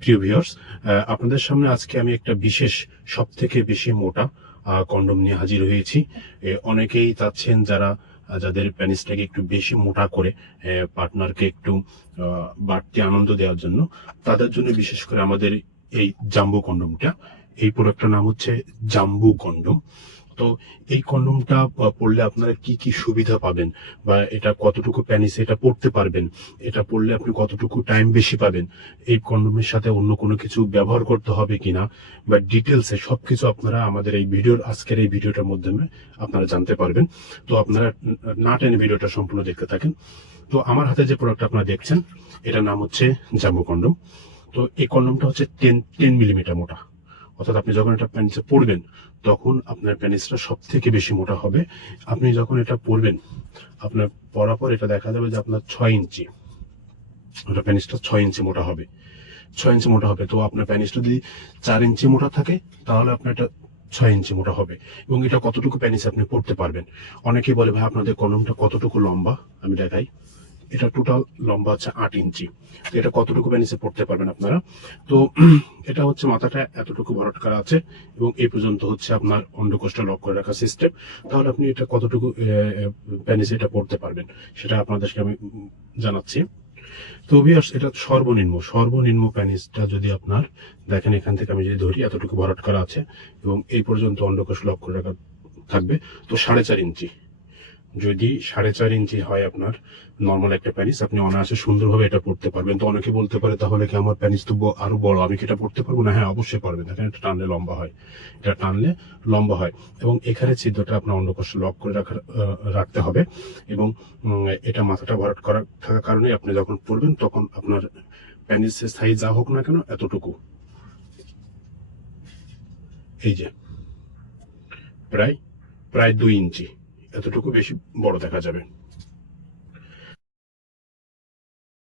প্রিয় ভিউয়ার্স আপনাদের সামনে আজকে আমি একটা বিশেষ সব থেকে বেশি মোটা কন্ডম নিয়ে হাজির হয়েছি। অনেকেই চাচ্ছেন যারা যাদের প্যানিসটাকে একটু বেশি মোটা করে পার্টনারকে একটু বাড়তি আনন্দ দেওয়ার জন্য, তাদের জন্য বিশেষ করে আমাদের এই জাম্বু কন্ডমটা। এই প্রোডাক্টটার নাম হচ্ছে জাম্বু কন্ডম। তো এই কন্ডমটা পড়লে আপনারা কি কি সুবিধা পাবেন? বা এটা কতটুকু প্যানিসে এটা পড়তে পারবেন? এটা পড়লে আপনি কতটুকু টাইম বেশি পাবেন? এই কন্ডোমের সাথে অন্য কোনো কিছু ব্যবহার করতে হবে কিনা? বা ডিটেলসে সবকিছু আপনারা আমাদের এই ভিডিওর, আজকের এই ভিডিওটার মাধ্যমে আপনারা জানতে পারবেন। তো আপনারা না টেনে ভিডিওটা সম্পূর্ণ দেখতে থাকেন। তো আমার হাতে যে প্রোডাক্ট আপনারা দেখছেন, এটার নাম হচ্ছে জাম্বু কন্ডম তো এই কন্ডমটা হচ্ছে টেন টেন মিলিমিটার মোটা। অর্থাৎ আপনি যখন এটা প্যানিসে পরবেন তখন আপনার প্যানিসটা সব থেকে বেশি মোটা হবে। আপনি যখন এটা পরবেন আপনার পরার পর এটা দেখা যাবে যে আপনার ছয় ইঞ্চি। ওটা প্যানিসটা ছয় ইঞ্চি মোটা হবে। ছয় ইঞ্চি মোটা হবে। তো আপনার প্যানিসটা যদি চার ইঞ্চি মোটা থাকে, তাহলে আপনার এটা ছয় ইঞ্চি মোটা হবে। এবং এটা কতটুকু প্যানিস আপনি পড়তে পারবেন? অনেকেই বলে, ভাই, আপনাদের কলমটা কতটুকু লম্বা? আমি দেখাই। এটা টোটাল লম্বা হচ্ছে আট ইঞ্চি। তো এটা কতটুকু প্যানিসে পড়তে পারবেন আপনারা? তো এটা হচ্ছে মাথাটা এতটুকু ভরাট করা আছে এবং এই পর্যন্ত হচ্ছে আপনার অন্ডকোষ্ঠ লক করে রাখা সিস্টেম তাহলে আপনি এটা কতটুকু প্যানিসে এটা পড়তে পারবেন সেটা আপনাদেরকে আমি জানাচ্ছি। তো ভিউয়ার্স এটা সর্বনিম্ন সর্বনিম্ন প্যানিসটা যদি আপনার দেখেন, এখান থেকে আমি যদি ধরি, এতটুকু ভরাট করা আছে এবং এই পর্যন্ত অন্ডকোষ লক করে রাখা থাকবে। তো সাড়ে চার ইঞ্চি। যদি সাড়ে চার ইঞ্চি হয় আপনার নর্মাল একটা প্যানিস আপনি অনায়াসে সুন্দরভাবে এটা পড়তে পারবেন। তো অনেকে বলতে পারে, তাহলে কি আমার প্যানিস তো আরও বড়? আমি কি এটা পড়তে পারব? না হ্যাঁ অবশ্যই পারবেন। দেখেন, এটা টানলে লম্বা হয়। এটা টানলে লম্বা হয়। এবং এখানে ছিদ্রটা আপনার অন্য অন্ডকোষ লক করে রাখার রাখতে হবে। এবং এটা মাথাটা ভরাট করা থাকার কারণে আপনি যখন পড়বেন, তখন আপনার প্যানিসের সাইজ যা হোক না কেন, এতটুকু। এই যে, প্রায় প্রায় দুই ইঞ্চি। এতটুকু বেশি বড় দেখা যাবে।